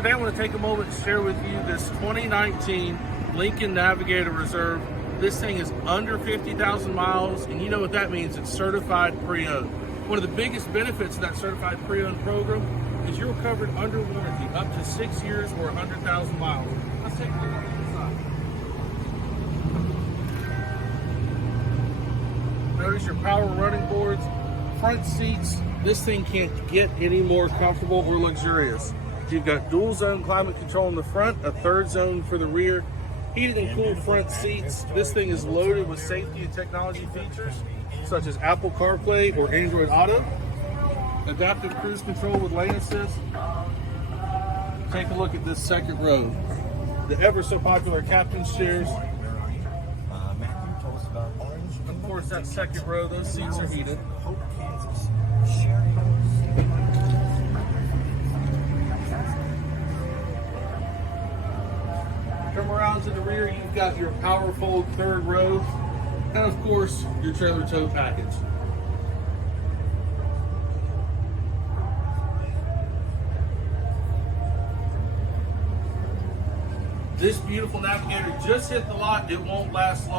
Today I want to take a moment to share with you this 2019 Lincoln Navigator Reserve. This thing is under 50,000 miles, and you know what that means. It's certified pre-owned. One of the biggest benefits of that certified pre-owned program is you're covered under warranty up to 6 years or 100,000 miles. Let's take a look at the inside. Notice your power running boards, front seats. This thing can't get any more comfortable or luxurious. You've got dual zone climate control in the front, a third zone for the rear, heated and cooled front seats. This thing is loaded with safety and technology features such as Apple CarPlay or Android Auto, adaptive cruise control with lane assist. Take a look at this second row. The ever so popular captain's chairs. Of course, that second row, those seats are heated. Come around to the rear, you've got your power fold third row, and of course, your trailer tow package. This beautiful Navigator just hit the lot. It won't last long.